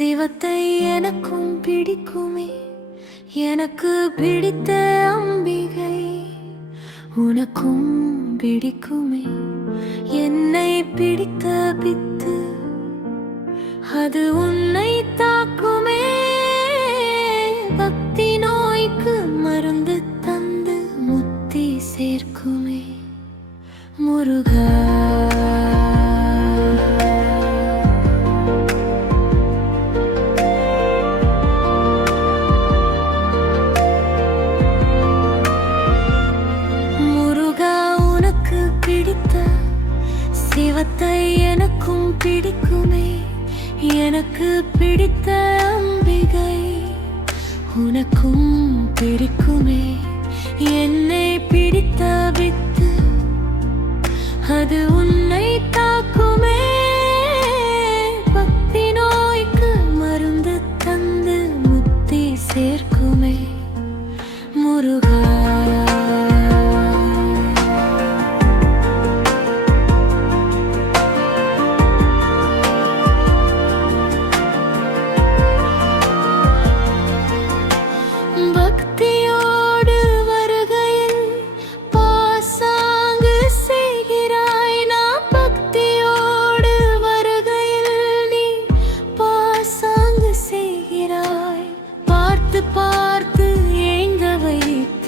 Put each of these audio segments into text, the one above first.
சிவத்தை எனக்கும் பிடிக்குமே. எனக்கு பிடித்த அம்பிகை உனக்கும் பிடிக்குமே. என்னை பிடித்த பித்து அது உன்னை தாக்குமே. பக்தி நோய்க்கு மருந்து தந்து முத்தி சேர்க்குமே. முருகா பிடிக்குமே. எனக்கு பிடித்த அம்பிகை உனக்கும் பிடிக்குமே. என்னை பிடித்த வித்து அது உன்னை தாக்குமே. பக்தி நோய்க்கு மருந்து தந்து முத்தி சேர்க்குமே. முருகா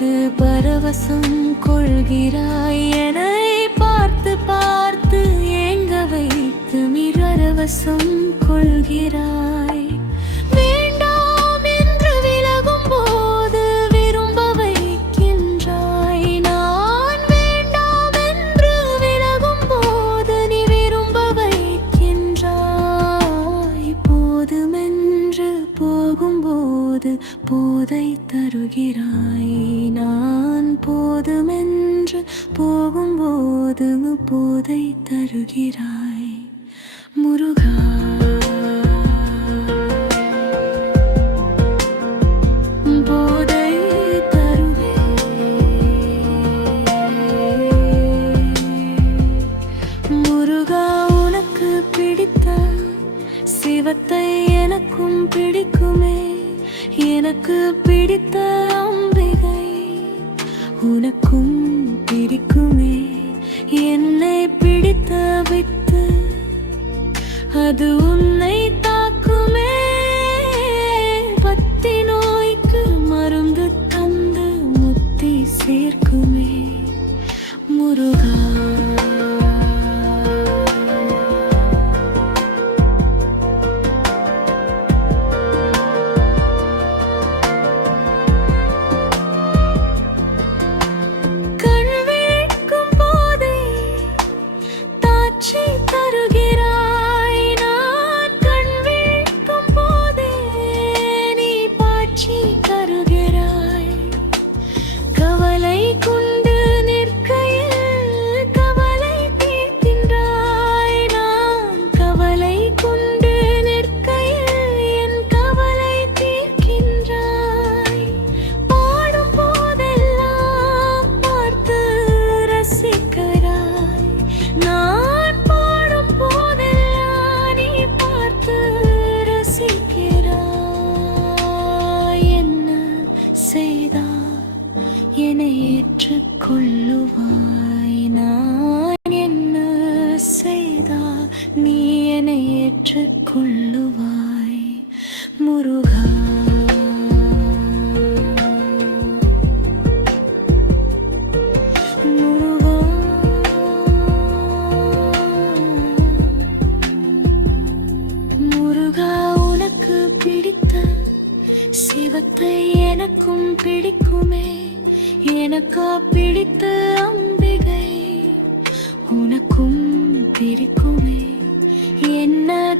பார்த்து பரவசம் கொள்கிறாய் என்னை பார்த்து பார்த்து ஏங்க வைத்து மிரவசம் கொள்கிறாய்? போதுமென்று போகும்போது போதை தருகிறாய். முருகா. சிவத்தை எனக்கும் பிடிக்குமே. எனக்கு பிடித்த அம்பிகை உனக்கும் பிடிக்குமே. என்னை பிடித்த வித்து அது உன்னை செய்தால் என்னை ஏற்றுக்கொள்ளுவாய். நான் என்ன செய்தால் நீ என்னை ஏற்றுக்கொள்ள எனக்கும் பிடிக்குமே. எனக்கா பிடித்த அம்பிகை. உனக்கும் பிடிக்குமே என்ன